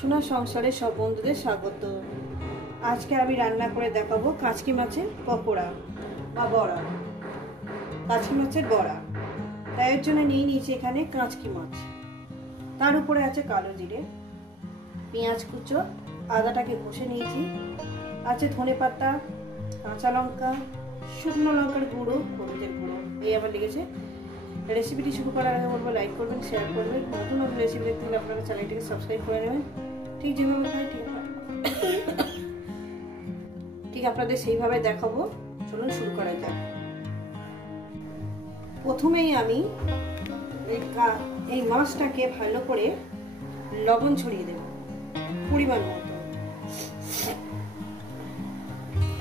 সোনা সংসারে সব বন্ধুদের স্বাগত। আজকে আমি রান্না করে দেখাবো কাচকি মাছের পকোড়া বা বড়া, কাচকি মাছের বড়া। তাই এর জন্য নিয়ে নিয়েছি এখানে কাচকি মাছ, তার উপরে আছে কালো জিরে, পেঁয়াজ কুচো, আদাটাকে ঘষে নিয়েছি, আছে ধনে পাতা, কাঁচা লঙ্কা, শুকনো লঙ্কার গুঁড়ো, হলুদের গুঁড়ো, এই আমার লেগেছে। রেসিপিটি শুরু করার আগে বলবো লাইক করবেন, শেয়ার করবেন। নতুন নতুন রেসিপি দেখতে হলে আপনারা চ্যানেলটিকে সাবস্ক্রাইব করে নেবেন, ঠিক যেভাবে ঠিক আপনাদের সেইভাবে দেখাবো। চলুন শুরু করা যাক। প্রথমেই আমি এই মাছটাকে ভালো করে লবণ ছড়িয়ে দেব পরিমাণ মতো,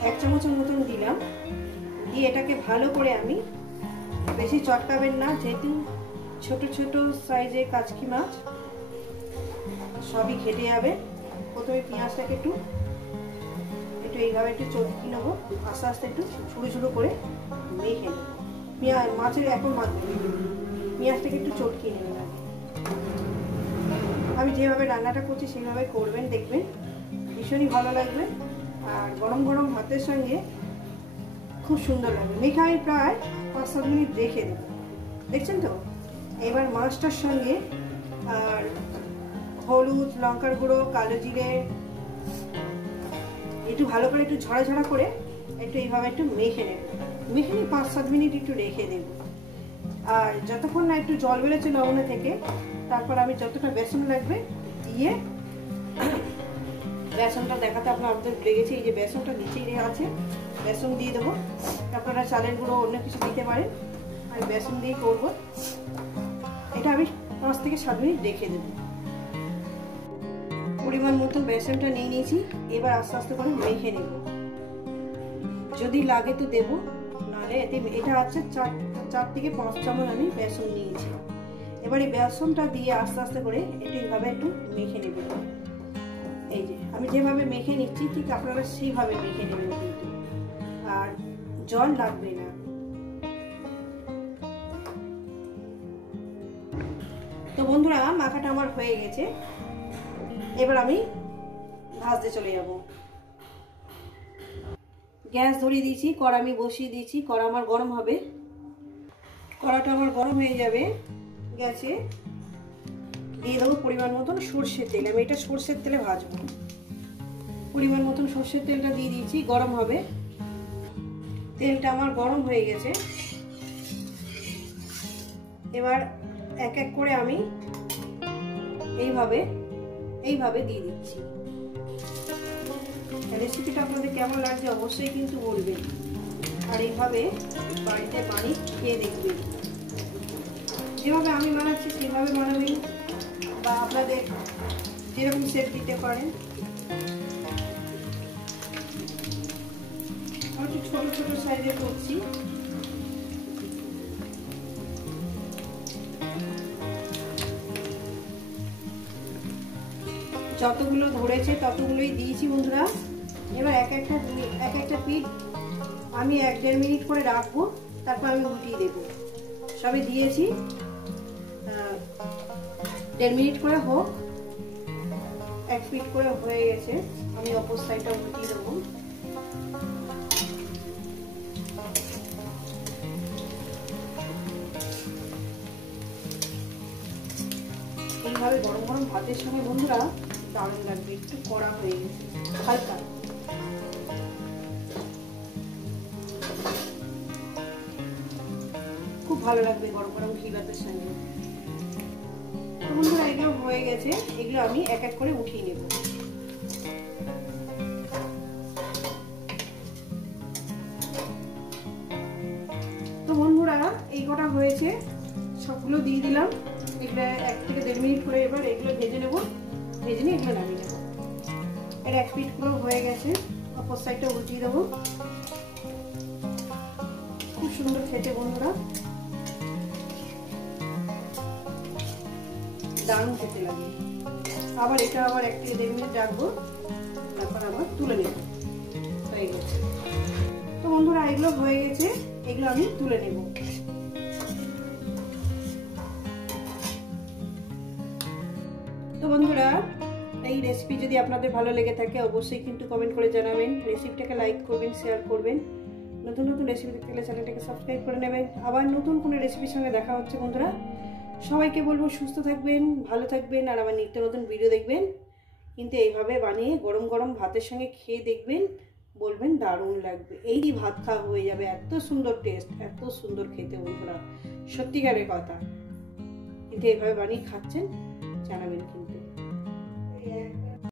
1 চামচের মতন দিলাম। দিয়ে এটাকে ভালো করে আমি, বেশি চটকাবেন না যেহেতু ছোট ছোট সাইজের কাচকি মাছ, সবই ঘেটে যাবে। প্রথমে পেঁয়াজটাকে একটু এইভাবে একটু চটকি নেবো, আস্তে আস্তে একটু ছোটো ছোটো করে মেখে নেবো। মাছের এখন পেঁয়াজটাকে একটু চটকিয়ে নেবেন আগে। আমি যেভাবে রান্নাটা করছি সেইভাবে করবেন, দেখবেন ভীষণই ভালো লাগবে। আর গরম গরম ভাতের সঙ্গে খুব সুন্দর লাগবে। মেখে আমি প্রায় 5-7 মিনিট রেখে দেবো, দেখছেন তো। এবার মাছটার সঙ্গে আর হলুদ, লঙ্কার গুঁড়ো, কালো জিরে একটু ভালো করে একটু ঝরা ঝরা করে একটু এইভাবে একটু মেখে নেব। মেখে নিয়ে 5-7 মিনিট একটু রেখে দেব। আর যতক্ষণ না একটু জল বেরোচ্ছে লবণে থেকে, তারপর আমি যতটা বেসন লাগবে দিয়ে, বেসনটা দেখাতে আপনাদের ভুলে গেছি, এই যে বেসনটা নিচেই আছে, বেসন দিয়ে দেবো। আপনারা চালের গুঁড়ো অন্য কিছু দিতে পারেন, আমি বেসন দিয়ে করবো। এটা আমি 5 থেকে 7 মিনিট রেখে দেবো। পরিমাণ মতো বেসনটা নিয়ে নিয়েছি, এবার আস্তে আস্তে করে মেখে নেব। যদি লাগে তো দেবো, নাহলে এটা আছে 4 থেকে 5 চামচ আমি বেসন নিয়েছি। এবার এই বেসনটা দিয়ে আস্তে আস্তে করে একটু এইভাবে একটু মেখে নেব। এই যে আমি যেভাবে মেখে নিচ্ছি ঠিক আপনারা সেইভাবে মেখে নেবেন কিন্তু, আর জল লাগবে না। তো বন্ধুরা, মাখাটা আমার হয়ে গেছে। এবার আমি ভাজতে চলে যাব। গ্যাস ধরিয়ে দিয়েছি, কড়া আমি বসিয়ে দিয়েছি, কড়া আমার গরম হবে। কড়াটা আমার গরম হয়ে যাবে, গ্যাসে দিয়ে দেবো পরিমাণ মতন সর্ষের তেল। আমি এটা সর্ষের তেলে ভাজবো। পরিমাণ মতন সর্ষের তেলটা দিয়ে দিয়েছি, গরম হবে। তেলটা আমার গরম হয়ে গেছে। এবার এক এক করে আমি এইভাবে দিয়ে দিচ্ছি। রেসিপিটা আপনাদের কেমন লাগছে অবশ্যই কিন্তু বলবেন, আর এইভাবে বাড়িতে বানিয়ে খেয়ে দেখবেন। যেভাবে আমি বানাচ্ছি সেভাবে বানাবেন, বা আপনাদের যেরকম শেপ দিতে পারেন। আমি একটু ছোট ছোট সাইজে করছি। যতগুলো ধরেছে ততগুলোই দিয়েছি বন্ধুরা। এবার এক একটা পিঠ আমি 1-1.5 মিনিট করে রাখবো, তারপর আমি উল্টিয়ে দেবো। সবই দিয়েছি, 1.5 মিনিট করে হোক। 1 পিঠ করে হয়ে গেছে, আমি অপর সাইডটা উল্টিয়ে দেবো। এইভাবে গরম গরম ভাতের সঙ্গে বন্ধুরা দারুণ লাগবে। একটু কড়া হয়ে গেছে হালকা, খুব ভালো লাগবে গরম গরম ঘি ভাতের সঙ্গে। তো বন্ধুরা, এগুলো হয়ে গেছে, এগুলো আমি এক এক করে উঠিয়ে নেব। তো বন্ধুরা, এই কটা হয়েছে, সবগুলো দিয়ে দিলাম। এগুলো 1 থেকে 1.5 মিনিট করে এবার এগুলো ভেজে নেব। ভেজে নিয়ে এগুলো নামিয়ে নেব। এর 1 পিঠ গুলো হয়ে গেছে, অপর সাইডটা উল্টিয়ে দেবো। খুব সুন্দর খেতে বন্ধুরা, দারুণ খেতে লাগে। আবার এটা আবার 1 থেকে 1.5 মিনিট রাখবো, তারপর আবার তুলে নেব। হয়ে গেছে। তো বন্ধুরা, এগুলো হয়ে গেছে, এগুলো আমি তুলে নেব। তো বন্ধুরা, এই রেসিপি যদি আপনাদের ভালো লেগে থাকে অবশ্যই কিন্তু কমেন্ট করে জানাবেন, রেসিপিটাকে লাইক করবেন, শেয়ার করবেন। নতুন নতুন রেসিপি দেখতে গেলে চ্যানেলটাকে সাবস্ক্রাইব করে নেবেন। আবার নতুন কোনো রেসিপির সঙ্গে দেখা হচ্ছে বন্ধুরা। সবাইকে বলবো সুস্থ থাকবেন, ভালো থাকবেন, আর আমার নিত্য নতুন ভিডিও দেখবেন। কিন্তু এইভাবে বানিয়ে গরম গরম ভাতের সঙ্গে খেয়ে দেখবেন, বলবেন দারুণ লাগবে। এই ভাত খাওয়া হয়ে যাবে, এত সুন্দর টেস্ট, এত সুন্দর খেতে বন্ধুরা, সত্যিকারের কথা। কিন্তু এইভাবে বানিয়ে খাচ্ছেন জানাবেন কিন্তু।